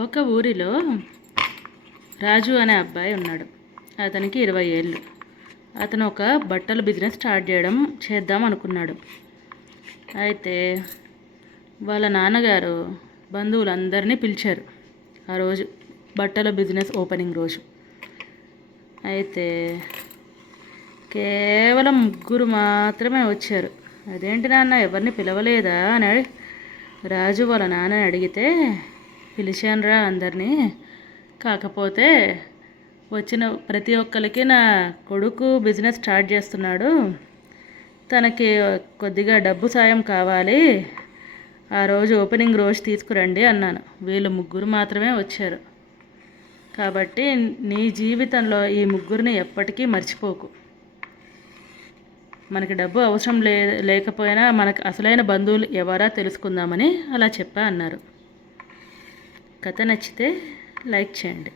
ఒక ఊరిలో రాజు అనే అబ్బాయి ఉన్నాడు. అతనికి 20 ఏళ్ళు. అతను ఒక బట్టల బిజినెస్ స్టార్ట్ చేద్దాం అనుకున్నాడు. అయితే వాళ్ళ నాన్నగారు బంధువులందరినీ పిలిచారు ఆ రోజు, బట్టల బిజినెస్ ఓపెనింగ్ రోజు. అయితే కేవలం 3 మాత్రమే వచ్చారు. అదేంటి నాన్న, ఎవరిని పిలవలేదా అని రాజు వాళ్ళ నాన్నని అడిగితే, పిలిచానురా అందరినీ, కాకపోతే వచ్చిన ప్రతి ఒక్కరికి నా కొడుకు బిజినెస్ స్టార్ట్ చేస్తున్నాడు, తనకి కొద్దిగా డబ్బు సాయం కావాలి, ఆ రోజు ఓపెనింగ్ రోజు తీసుకురండి అన్నాను. వీళ్ళు 3 మాత్రమే వచ్చారు. కాబట్టి నీ జీవితంలో ఈ 3ని ఎప్పటికీ మర్చిపోకు. మనకి డబ్బు అవసరం లేకపోయినా మనకు అసలైన బంధువులు ఎవరా తెలుసుకుందామని అలా చెప్పా అన్నారు. కథ నచ్చితే లైక్ చేయండి.